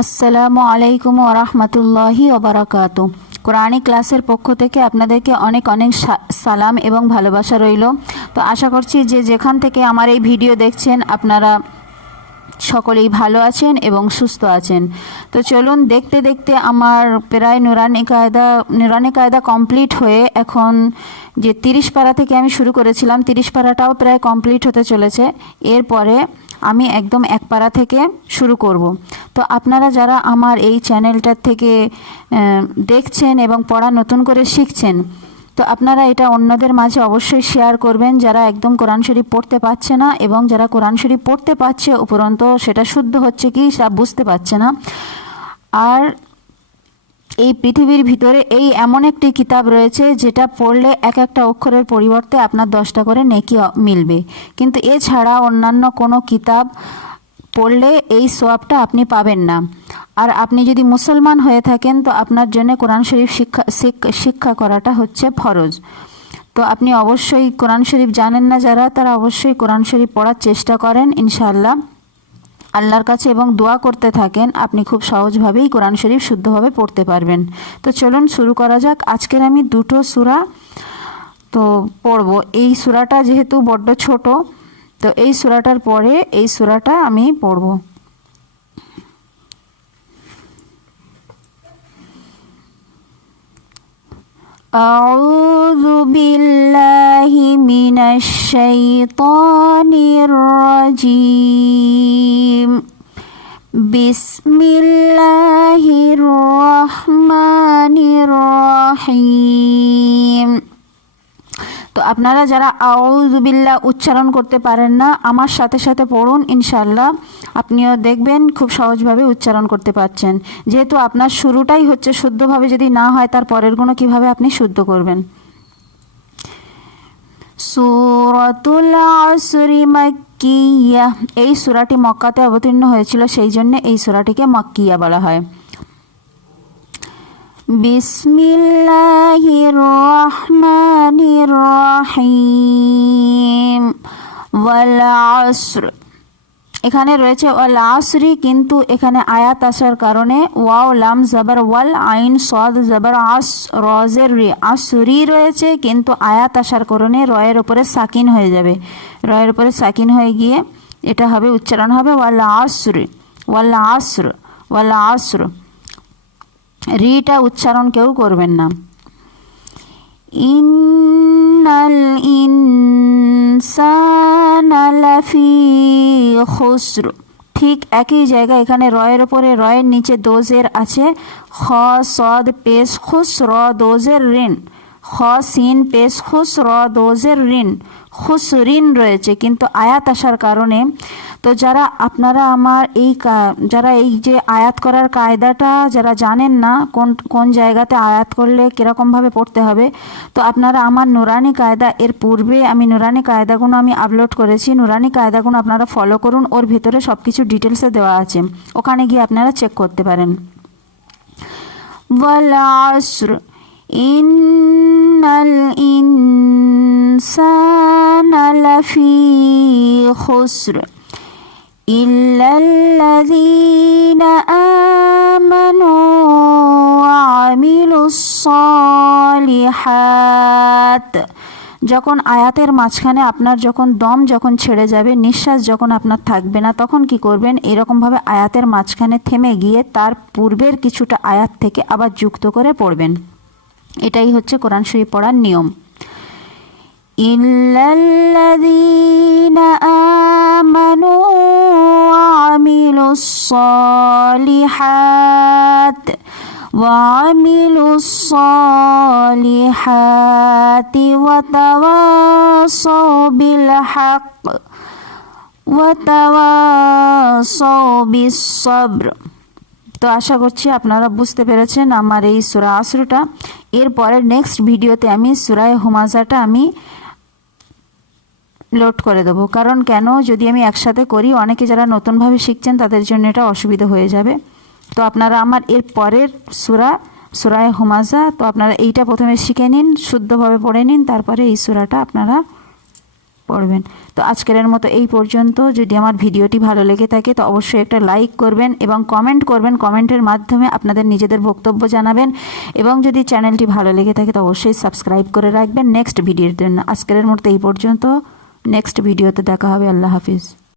আসসালামু আলাইকুম ওরহমতুল্লাহি ওবরাকাত কোরআনি ক্লাসের পক্ষ থেকে আপনাদেরকে অনেক অনেক সালাম এবং ভালোবাসা রইল। তো আশা করছি যে যেখান থেকে আমার এই ভিডিও দেখছেন, আপনারা সকলেই ভালো আছেন এবং সুস্থ আছেন। তো চলুন দেখতে দেখতে আমার প্রায় নুরানি কায়দা নুরানি কায়দা কমপ্লিট হয়ে এখন যে তিরিশ পারা থেকে আমি শুরু করেছিলাম, তিরিশ পারাটাও প্রায় কমপ্লিট হতে চলেছে। এরপরে আমি একদম এক পাড়া থেকে শুরু করব। তো আপনারা যারা আমার এই চ্যানেলটার থেকে দেখছেন এবং পড়া নতুন করে শিখছেন তো আপনারা এটা অন্যদের মাঝে অবশ্যই শেয়ার করবেন, যারা একদম কোরআন শরীফ পড়তে পারছে না এবং যারা কোরআন শরীফ পড়তে পারছে, উপরন্ত সেটা শুদ্ধ হচ্ছে কি তা বুঝতে পারছে না। আর এই পৃথিবীর ভিতরে এই এমন একটি কিতাব রয়েছে, যেটা পড়লে এক একটা অক্ষরের পরিবর্তে আপনার দশটা করে নেকি মিলবে। কিন্তু এছাড়া অন্যান্য কোনো কিতাব পড়লে এই সোয়াবটা আপনি পাবেন না। আর আপনি যদি মুসলমান হয়ে থাকেন, তো আপনার জন্য কোরআন শরীফ শিক্ষা শিক্ষা করাটা হচ্ছে ফরজ। তো আপনি অবশ্যই কোরআন শরীফ জানেন না যারা, তারা অবশ্যই কোরআন শরীফ পড়ার চেষ্টা করেন, ইনশাআল্লাহ। আল্লাহর কাছে এবং দোয়া করতে থাকেন, আপনি খুব সহজভাবেই কোরআন শরীফ শুদ্ধভাবে পড়তে পারবেন। তো চলুন শুরু করা যাক। আজকের আমি দুটো সুরা, তো পড়ব। এই সুরাটা যেহেতু বড্ড ছোট তো এই সূরাটার পরে এই সূরাটা আমি পড়ব أعوذ بالله من الشيطان الرجيم بسم الله আপনারা যারা আউজুবিল্লাহ উচ্চারণ করতে পারেন না, আমার সাথে সাথে পড়ুন ইনশাল্লাহ আপনিও দেখবেন খুব সহজভাবে উচ্চারণ করতে পারছেন। যেহেতু আপনার শুরুটাই হচ্ছে শুদ্ধভাবে যদি না হয়, তার পরেরগুলো কীভাবে আপনি শুদ্ধ করবেন? এই সূরাটি মক্কাতে অবতীর্ণ হয়েছিল, সেই জন্য এই সূরাটিকে মাক্কিয়া বলা হয়। বিসমিল্লাহির রহমানির রহিম ওয়াল আসর এখানে রয়েছে ওয়াল আসরি কিন্তু এখানে আয়াত আসার কারণে ওয়াও, লাম, জাবার ওয়াল আইন সদ, জাবার, আস, রজের রি, আসরি রয়েছে, কিন্তু আয়াত আসার কারণে রয়ের উপরে সাকিন হয়ে যাবে। রয়ের উপরে সাকিন হয়ে গিয়ে এটা হবে, উচ্চারণ হবে ওয়াল আসরি ওয়াল আসর ওয়াল আসর রিটা উচ্চারণ কেউ করবেন না। ইন্নাল ইনসানা খুসর। ঠিক একই জায়গা এখানে রয়ের ওপরে রয়ের নিচে দোজের আছে, খ, সদ, পেশ, খুস, র, দোজের ঋণ। খ, সিন, পেশ, খুস, র, দোজের ঋণ। খুসরিন রয়েছে, কিন্তু আয়াত আসার কারণে, তো যারা আপনারা আমার এই যারা এই যে আয়াত করার কায়দাটা যারা জানেন না, কোন কোন জায়গাতে আয়াত করলে কীরকমভাবে পড়তে হবে, তো আপনারা আমার নুরানি কায়দা, এর পূর্বে আমি নুরানি কায়দাগুলো আমি আপলোড করেছি, নুরানি কায়দাগুলো আপনারা ফলো করুন, ওর ভিতরে সব কিছু ডিটেলসে দেওয়া আছে, ওখানে গিয়ে আপনারা চেক করতে পারেন। ওয়াল আসর ইন্নাল ইন الإنسان لفي خسر إلا الذين آمنوا وعملوا الصالحات যখন আয়াতের মাঝখানে আপনার যখন দম যখন ছেড়ে যাবে নিঃশ্বাস যখন আপনার থাকবে না তখন কি করবেন এরকমভাবে আয়াতের মাঝখানে থেমে গিয়ে তার পূর্বের কিছুটা আয়াত থেকে আবার যুক্ত করে পড়বেন এটাই হচ্ছে কোরআন শরীফ পড়ার নিয়ম إلا الذين آمنوا وعملوا الصالحات وعملوا الصالحات وتواصوا بالحق وتواصوا بالصبر তো আশা করছি আপনারা বুঝতে পেরেছেন আমার এই সুরা আসরুটা এরপরে নেক্সট ভিডিওতে আমি সুরায় হুমাজাটা আমি লোড করে দেবো। কারণ কেন? যদি আমি একসাথে করি, অনেকে যারা নতুনভাবে শিখছেন, তাদের জন্য এটা অসুবিধা হয়ে যাবে। তো আপনারা আমার এর পরের সুরা, সুরায় হুমাজা তো আপনারা এইটা প্রথমে শিখে নিন, শুদ্ধভাবে পড়ে নিন, তারপরে এই সুরাটা আপনারা পড়বেন। তো আজকের মতো এই পর্যন্ত। যদি আমার ভিডিওটি ভালো লেগে থাকে, তো অবশ্যই একটা লাইক করবেন এবং কমেন্ট করবেন। কমেন্টের মাধ্যমে আপনাদের নিজেদের বক্তব্য জানাবেন। এবং যদি চ্যানেলটি ভালো লেগে থাকে, তো অবশ্যই সাবস্ক্রাইব করে রাখবেন। নেক্সট ভিডিওর জন্য। আজকের মতো এই পর্যন্ত। নেক্সট ভিডিওতে দেখা হবে আল্লাহ হাফিজ।